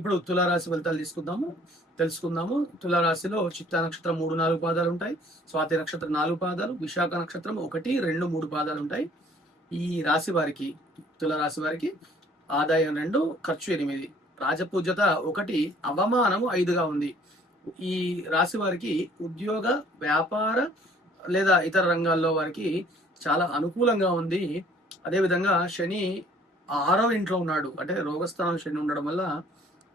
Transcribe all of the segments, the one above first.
ఇప్పుడు తులారాశి ఫలితాలు తెలుసుకుందాము. తులారాశిలో చిత్తా నక్షత్రం 3, 4 పాదాలు ఉంటాయి. స్వాతి నక్షత్రం 4 పాదాలు, విశాఖ నక్షత్రం 1, 2, 3 పాదాలు ఉంటాయి. ఈ రాశి వారికి, తులారాశి వారికి ఆదాయం 2, ఖర్చు 8, రాజపూజ్యత 1, అవమానం 5గా ఉంది. ఈ రాశి వారికి ఉద్యోగ, వ్యాపార లేదా ఇతర రంగాల్లో వారికి చాలా అనుకూలంగా ఉంది. అదేవిధంగా శని 6వ ఇంట్లో ఉన్నాడు. అంటే రోగస్థానం శని ఉండడం వల్ల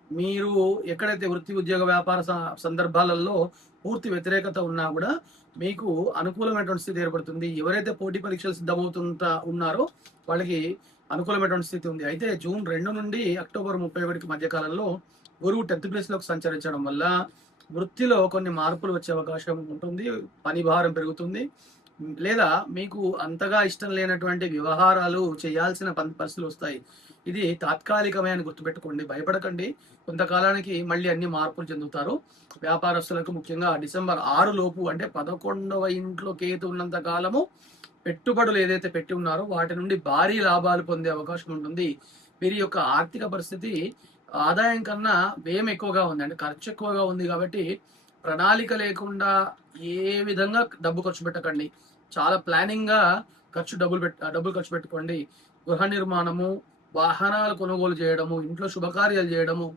మీరు ఎక్కడైతే వృత్తి, ఉద్యోగ, వ్యాపార సందర్భాలలో పూర్తి వ్యతిరేకత ఉన్నా కూడా మీకు అనుకూలమైనటువంటి స్థితి ఏర్పడుతుంది. ఎవరైతే పోటీ పరీక్షలు ఉన్నారో వాళ్ళకి అనుకూలమైనటువంటి స్థితి ఉంది. అయితే జూన్ 2 నుండి అక్టోబర్ 31కి మధ్య కాలంలో గురువు 10th ప్లేస్లోకి సంచరించడం వల్ల వృత్తిలో కొన్ని మార్పులు వచ్చే అవకాశం ఉంటుంది. పని భారం పెరుగుతుంది. లేదా మీకు అంతగా ఇష్టం లేనటువంటి వ్యవహారాలు చేయాల్సిన పరిస్థితులు వస్తాయి. ఇది తాత్కాలికమే అని గుర్తుపెట్టుకోండి. భయపడకండి. కొంతకాలానికి మళ్ళీ అన్ని మార్పులు చెందుతారు. వ్యాపారస్తులకు ముఖ్యంగా డిసెంబర్ 6 లోపు, అంటే 11వ ఇంట్లో కేతు ఉన్నంత కాలము పెట్టుబడులు ఏదైతే పెట్టి ఉన్నారో వాటి నుండి భారీ లాభాలు పొందే అవకాశం ఉంటుంది. వీరి యొక్క ఆర్థిక పరిస్థితి ఆదాయం కన్నా వ్యయం ఎక్కువగా ఉంది, అంటే ఖర్చు ఎక్కువగా ఉంది. కాబట్టి ప్రణాళిక లేకుండా ఏ విధంగా డబ్బు ఖర్చు పెట్టకండి. చాలా ప్లానింగ్ గా డబ్బులు ఖర్చు పెట్టుకోండి. గృహ నిర్మాణము, వాహనాలు కొనుగోలు చేయడము, ఇంట్లో శుభకార్యాలు చేయడము,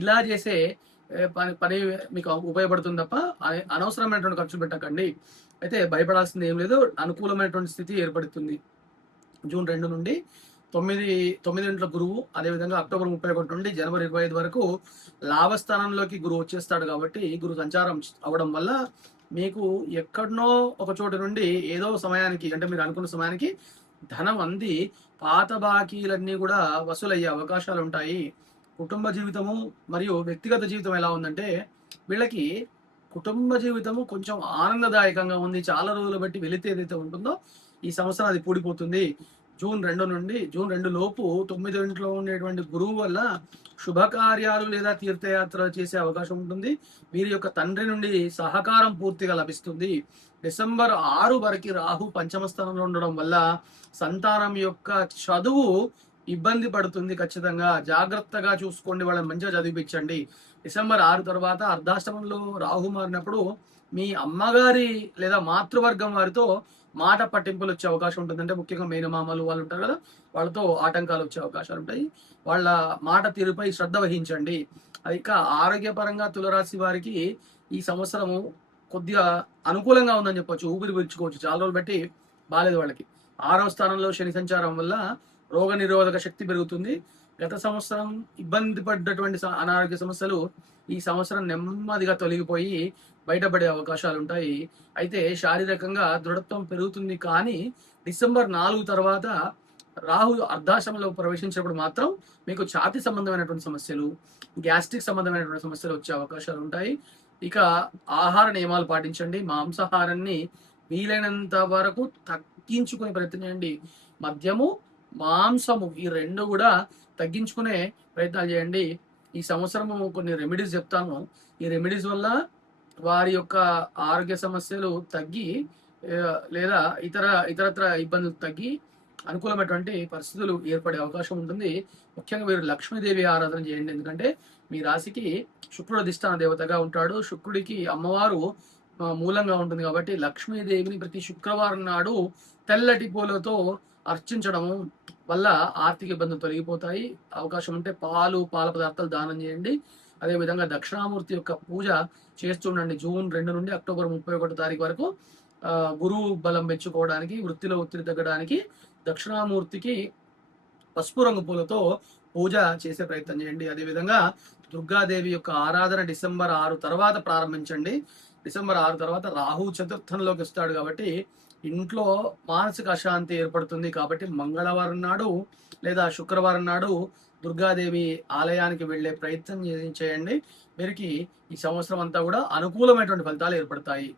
ఇలా చేసే పని మీకు ఉపయోగపడుతుంది తప్ప అనవసరమైనటువంటి ఖర్చు పెట్టకండి. అయితే భయపడాల్సింది ఏం లేదు. అనుకూలమైనటువంటి స్థితి ఏర్పడుతుంది. జూన్ 2 నుండి 9 గురువు, అదేవిధంగా అక్టోబర్ 31 నుండి జనవరి 25 వరకు లాభస్థానంలోకి గురువు వచ్చేస్తాడు. కాబట్టి గురు సంచారం అవడం వల్ల మీకు ఎక్కడనో ఒక చోటు నుండి ఏదో సమయానికి, అంటే మీరు అనుకున్న సమయానికి ధనం అంది పాత బాకీలన్నీ కూడా వసూలయ్యే అవకాశాలు ఉంటాయి. కుటుంబ జీవితము మరియు వ్యక్తిగత జీవితం ఎలా ఉందంటే, వీళ్ళకి కుటుంబ జీవితము కొంచెం ఆనందదాయకంగా ఉంది. చాలా రోజులు బట్టి వెళితే ఏదైతే ఉంటుందో ఈ సంవత్సరం అది పూడిపోతుంది. జూన్ 2 లోపు 9వ ఇంట్లో ఉండేటువంటి గురువు వల్ల శుభకార్యాలు లేదా తీర్థయాత్ర చేసే అవకాశం ఉంటుంది. వీరి యొక్క తండ్రి నుండి సహకారం పూర్తిగా లభిస్తుంది. డిసెంబర్ 6 వరకు రాహు పంచమ స్థానంలో ఉండడం వల్ల సంతానం యొక్క చదువు ఇబ్బంది పడుతుంది. ఖచ్చితంగా జాగ్రత్తగా చూసుకోండి, వాళ్ళని మంచిగా చదివించండి. డిసెంబర్ 6 తర్వాత అర్ధాష్టమంలో రాహు మారినప్పుడు మీ అమ్మగారి లేదా మాతృవర్గం వారితో మాట పట్టింపులు వచ్చే అవకాశం ఉంటుంది. అంటే ముఖ్యంగా మేనమామలు వాళ్ళు ఉంటారు కదా, వాళ్ళతో ఆటంకాలు వచ్చే అవకాశాలు ఉంటాయి. వాళ్ళ మాట తీరుపై శ్రద్ధ వహించండి. ఇక ఆరోగ్యపరంగా తులరాశి వారికి ఈ సంవత్సరము కొద్దిగా అనుకూలంగా ఉందని చెప్పొచ్చు. ఊపిరి పీల్చుకోవచ్చు. చాలా రోజులు బట్టి బాలేదు వాళ్ళకి. 6వ స్థానంలో శని సంచారం వల్ల రోగ నిరోధక శక్తి పెరుగుతుంది. గత సంవత్సరం ఇబ్బంది పడ్డటువంటి అనారోగ్య సమస్యలు ఈ సంవత్సరం నెమ్మదిగా తొలగిపోయి బయటపడే అవకాశాలు ఉంటాయి. అయితే శారీరకంగా దృఢత్వం పెరుగుతుంది. కానీ డిసెంబర్ 4 తర్వాత రాహు అర్ధాశ్రమంలో ప్రవేశించినప్పుడు మాత్రం మీకు ఛాతీ సంబంధమైనటువంటి సమస్యలు, గ్యాస్ట్రిక్ సంబంధమైనటువంటి సమస్యలు వచ్చే అవకాశాలు ఉంటాయి. ఇక ఆహార నియమాలు పాటించండి. మాంసాహారాన్ని వీలైనంత వరకు తగ్గించుకునే ప్రయత్నం చేయండి. మద్యము, మాంసము ఈ 2 కూడా తగ్గించుకునే ప్రయత్నాలు చేయండి. ఈ సంవత్సరము కొన్ని రెమెడీస్ చెప్తాను. ఈ రెమెడీస్ వల్ల వారి యొక్క ఆరోగ్య సమస్యలు తగ్గి లేదా ఇతరత్ర ఇబ్బందులు తగ్గి అనుకూలమైనటువంటి పరిస్థితులు ఏర్పడే అవకాశం ఉంటుంది. ముఖ్యంగా మీరు లక్ష్మీదేవి ఆరాధన చేయండి. ఎందుకంటే మీ రాశికి శుక్రుడు అధిష్టాన దేవతగా ఉంటాడు. శుక్రుడికి అమ్మవారు మూలంగా ఉంటుంది. కాబట్టి లక్ష్మీదేవిని ప్రతి శుక్రవారం నాడు తెల్లటి పూలతో అర్చించడము వల్ల ఆర్థిక ఇబ్బందులు తొలగిపోతాయి. అవకాశం ఉంటే పాల పదార్థాలు దానం చేయండి. అదేవిధంగా దక్షిణామూర్తి యొక్క పూజ చేస్తుండండి. జూన్ 2 నుండి అక్టోబర్ 31 తారీఖు వరకు గురువు బలం పెంచుకోవడానికి, వృత్తిలో ఒత్తిడి తగ్గడానికి దక్షిణామూర్తికి పసుపు రంగు పూలతో పూజ చేసే ప్రయత్నం చేయండి. అదేవిధంగా దుర్గాదేవి యొక్క ఆరాధన డిసెంబర్ 6 తర్వాత ప్రారంభించండి. డిసెంబర్ 6 తర్వాత రాహు చతుర్థంలోకి వస్తాడు. కాబట్టి ఇంట్లో మానసిక అశాంతి ఏర్పడుతుంది. కాబట్టి మంగళవారం నాడు లేదా శుక్రవారం నాడు దుర్గాదేవి ఆలయానికి వెళ్లే ప్రయత్నం చేయండి. వీరికి ఈ సంవత్సరం అంతా కూడా అనుకూలమైనటువంటి ఫలితాలు ఏర్పడతాయి.